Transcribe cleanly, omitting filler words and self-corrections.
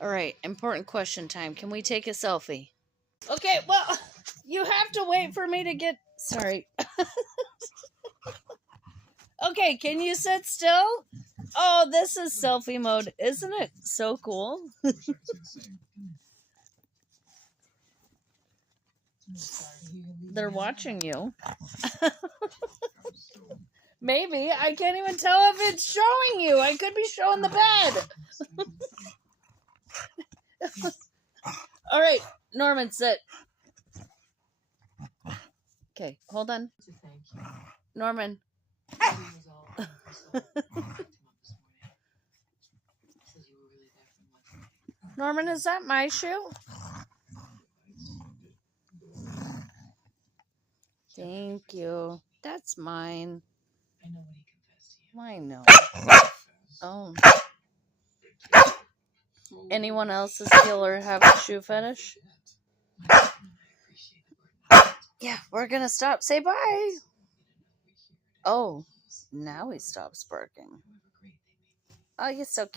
All right, important question time. Can we take a selfie? Okay, well, you have to wait for me to get... Sorry. Okay, can you sit still? Oh, this is selfie mode. Isn't it so cool? They're watching you. Maybe. I can't even tell if it's showing you. I could be showing the bed. All right, Norman, sit. Okay, hold on. Norman. Norman, is that my shoe? Thank you. That's mine. I know. Oh. Anyone else's killer have a shoe fetish? Yeah, we're gonna stop. Say bye. Oh, now he stops barking. Oh, he's so cute.